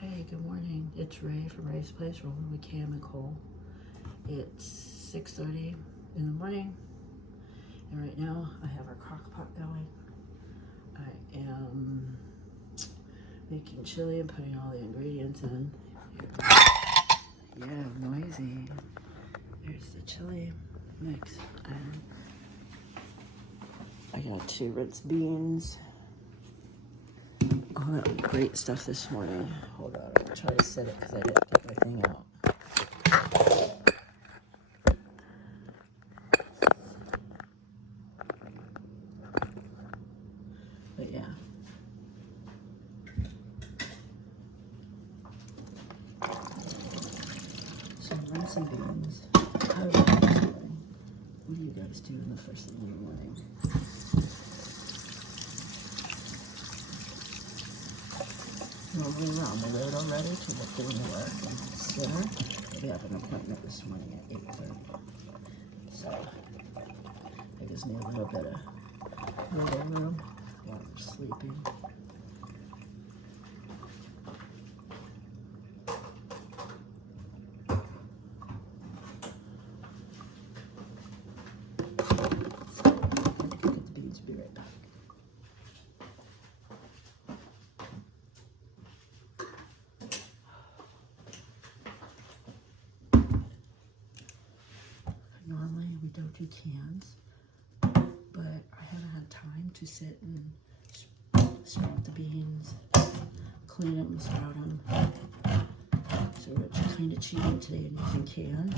Hey, good morning. It's Ray from Ray's Place, rolling with Cam and Cole. It's 6:30 in the morning, and right now I have our crock pot going. I am making chili and putting all the ingredients in. Yeah, noisy. There's the chili mix. And I got 2 rinsed beans. All that great stuff this morning. Hold on, I'm gonna try to set it because I didn't get my thing out. But yeah. So rinsing beans. What do you guys do in the first thing in the morning? Normally we're on the road already to work doing the work and dinner. We have an appointment this morning at 8:30. So I just need a little bit of wiggle room while I'm sleeping. Get the beans, be right back. Normally we don't do cans, but I haven't had time to sit and sprout the beans, clean them, sprout them. So we're kind of cheating today and using can.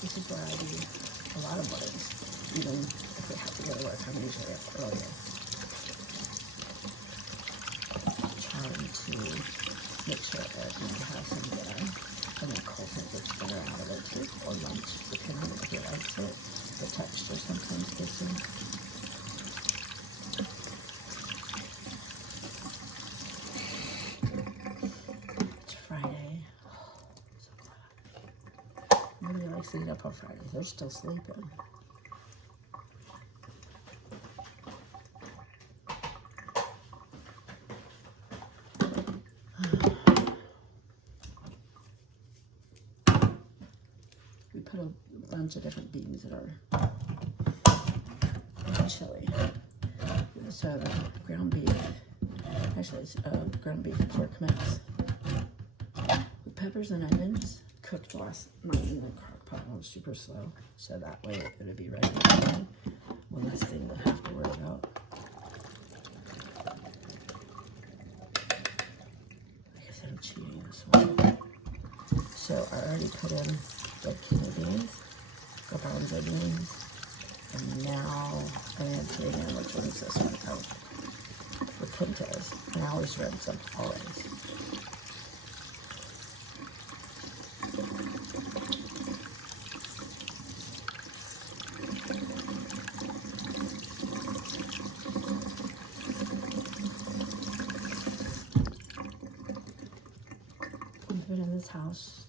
This is where I do a lot of mornings, even if we have to go to work. I'm usually up earlier, trying to make sure that you have some dinner, and then Cole gets dinner out of it too, or lunch, depending on if he likes it. The texture sometimes gets him. It's Friday. So nobody likes to eat up on Fridays. They're still sleeping. We put a bunch of different beans in our chili. We also have ground beef. Actually, it's ground beef pork mix with peppers and onions. Cooked last night in the crock pot and it was super slow, so that way it would be ready for morning. One less thing to have to worry about. I guess I'm cheating this one. So I already put in the kidney beans, garbanzo beans, and now I'm putting in, which one is this one? Oh, the pintos. And I always rinse them, always. I've been in this house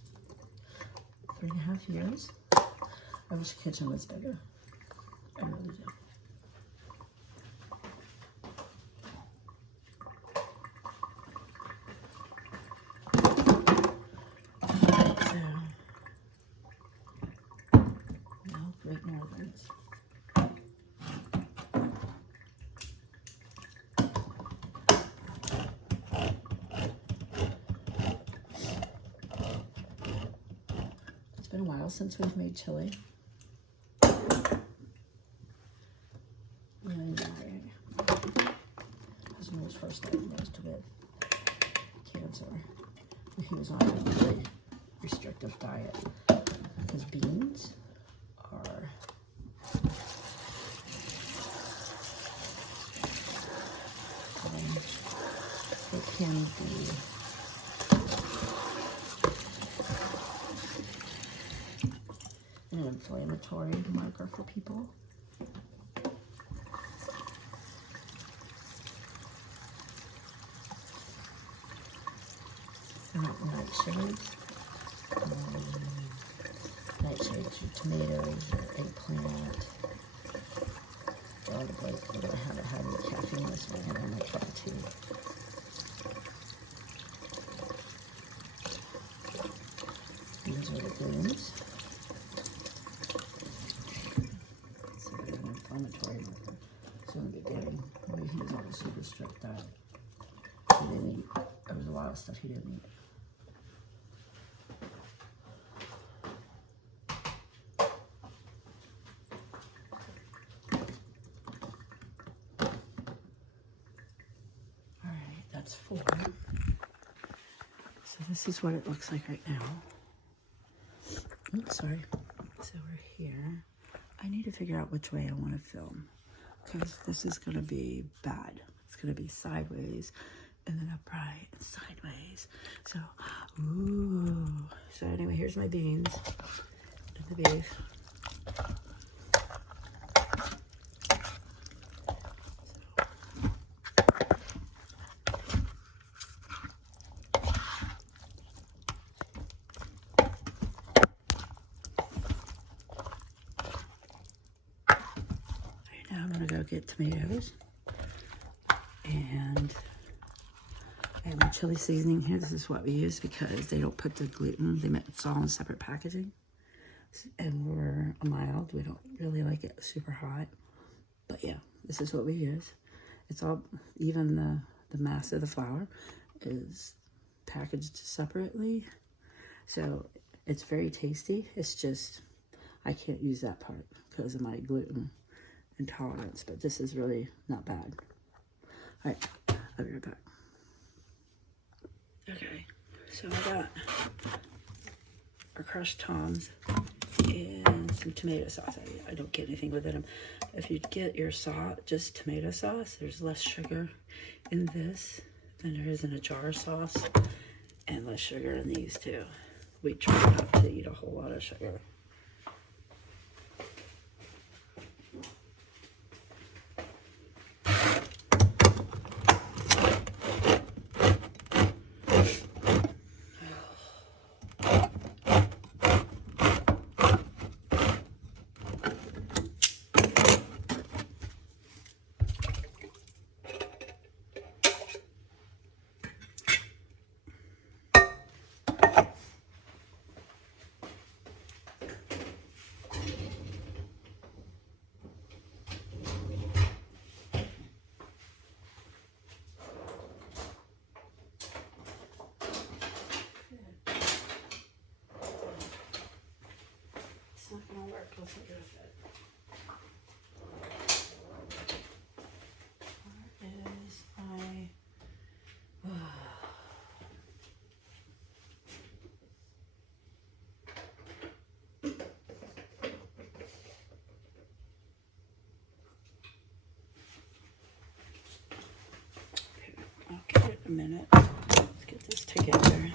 3.5 years. I wish the kitchen was bigger. I really do. So, now Great Northerns. It's been a while since we've made chili. And my husband was first diagnosed with cancer. He was on a really restrictive diet. His beans are it can be an inflammatory marker for people. Nightshades. Nightshades, your tomatoes, your eggplant. Garlic, I haven't had any caffeine this morning in my cup of tea. These are the glooms. So we have an inflammatory marker. So in the beginning, well, he was on a super strict diet. He didn't eat. There was a lot of stuff he didn't eat. Alright, that's 4. So this is what it looks like right now. Oops, sorry. So we're here. I need to figure out which way I want to film, because this is going to be bad. It's going to be sideways, and then upright, and sideways. So, ooh. So anyway, here's my beans and the beef. Now I'm gonna go get tomatoes, and I have my chili seasoning here. This is what we use because they don't put the gluten. It's all in separate packaging. And we're mild. We don't really like it super hot. But yeah, this is what we use. It's all, even the mass of the flour is packaged separately. So it's very tasty. It's just, I can't use that part because of my gluten intolerance, but this is really not bad. All right, I'll be right back. Okay, so I got our crushed Toms and some tomato sauce. I don't get anything with it. If you get your sauce, just tomato sauce, there's less sugar in this than there is in a jar sauce, and less sugar in these too. We try not to eat a whole lot of sugar. It's not gonna work. Let's look at it. Where is my... I'll give it a minute. Let's get this together.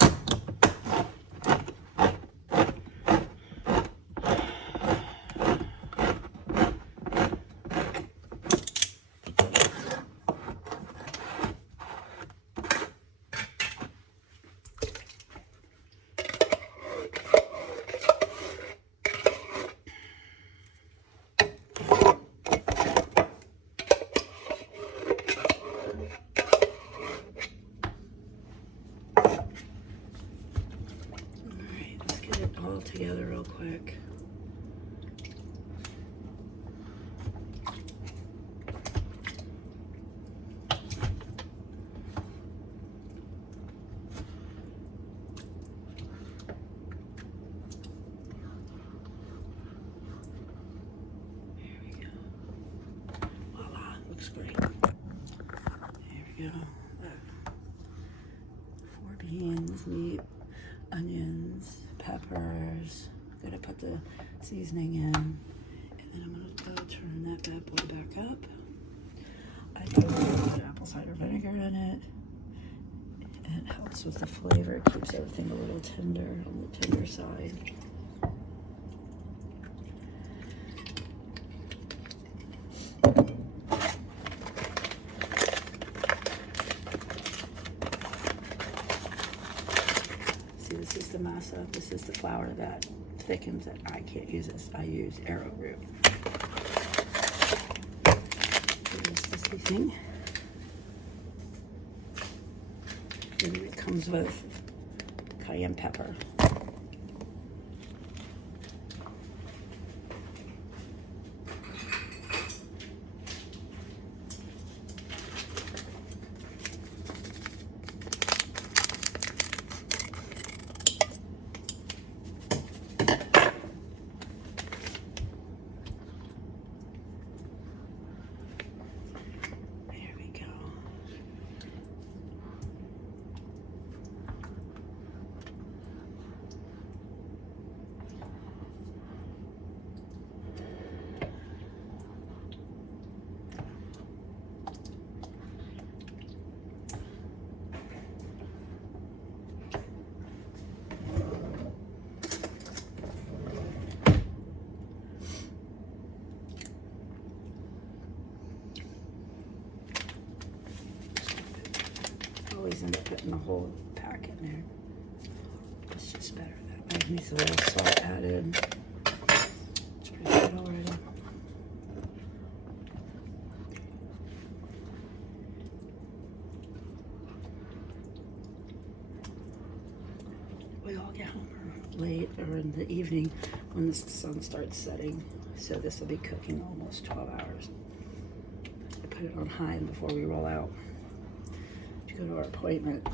All together real quick. There we go. Voila, looks great. There we go. 4 beans, meat, onions, peppers. Gonna put the seasoning in, and then I'm gonna go turn that bad boy back up. I put apple cider vinegar in it, and it helps with the flavor. It keeps everything a little tender, on the tender side. this is the flour that thickens it. I can't use this. I use arrowroot. Here's the seasoning. And it comes with cayenne pepper. Always end up putting the whole pack in there. It's just better that way. Needs a little salt added. It's pretty good already. We all get home late or in the evening when the sun starts setting. So this will be cooking almost 12 hours. I put it on high before we roll out. Go to our appointment.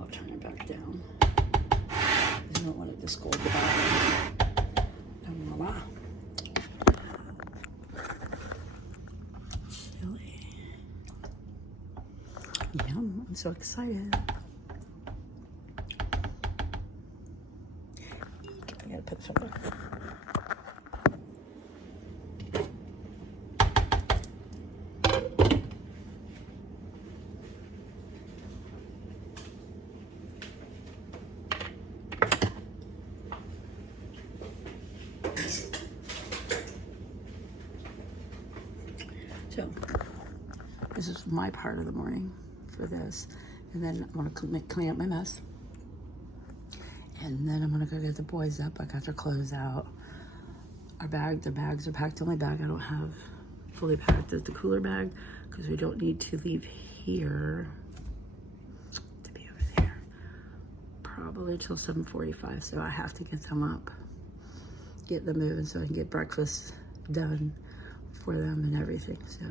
I'll turn it back down. I don't want it to scold the bottom. And voila. Chili. Yum, I'm so excited. I gotta put some there. So this is my part of the morning for this. And then I'm gonna clean up my mess. And then I'm gonna go get the boys up. I got their clothes out. Their bags are packed. The only bag I don't have fully packed is the cooler bag because we don't need to leave here to be over there. Probably till 7:45, so I have to get them up, get them moving so I can get breakfast done for them and everything. So